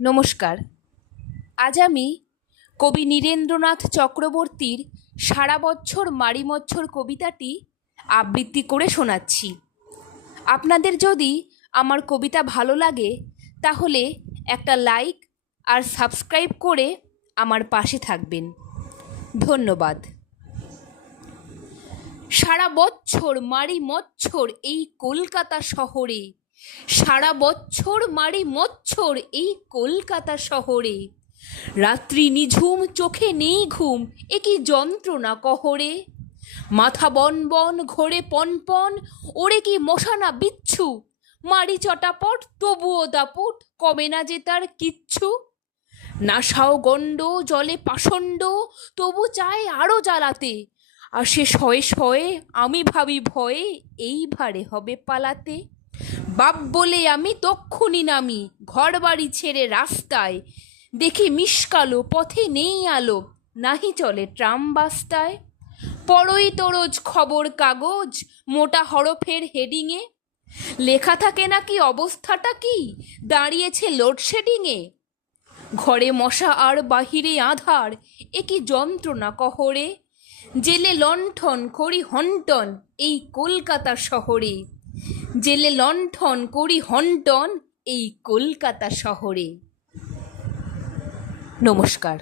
নমস্কার। আজ আমি কবি নীরেন্দ্রনাথ চক্রবর্তীর সারা বছর মারি মচ্ছর কবিতাটি আবৃত্তি করে শোনাচ্ছি। আপনাদের যদি আমার কবিতা ভালো লাগে, তাহলে একটা লাইক আর সাবস্ক্রাইব করে আমার পাশে থাকবেন। ধন্যবাদ। সারা বছর মারি মচ্ছর এই কলকাতা শহরে সারা বছর মারি মচ্ছর এই কলকাতা শহরে। রাত্রি নিঝুম, চোখে নেই ঘুম, এ কি যন্ত্রণা কহরে? মাথা বন বন, ঘোরে পন পন, ওরে কি মশানা বিচ্ছু? মারি চটাপট, তবুও দাপট কমে না যে তার কিচ্ছু? নাসাও গণ্ড, জলে পাষণ্ড, তবু চায় আরও জ্বালাতে। আর সে শয়ে শয়ে, আমি ভাবি ভয়ে এই ভারে হবে পালাতে। বাপ বলে আমি তক্ষুনি নামি ঘর বাড়ি ছেড়ে রাস্তায়। দেখি মিসকালো পথে নেই আলো, নাহি চলে ট্রাম বাস্তায় পড়ই তরজ খবর কাগজ, মোটা হরফের হেডিংয়ে। লেখা থাকে নাকি অবস্থাটা কি? দাঁড়িয়েছে লোডশেডিংয়ে। ঘরে মশা আর বাহিরে আধার, এ কি যন্ত্রণা কহরে? জেলে লণ্ঠন করি হন্টন, এই কলকাতা শহরে। জেলে লণ্ঠন করি হন্টন এই কলকাতা শহরে। নমস্কার।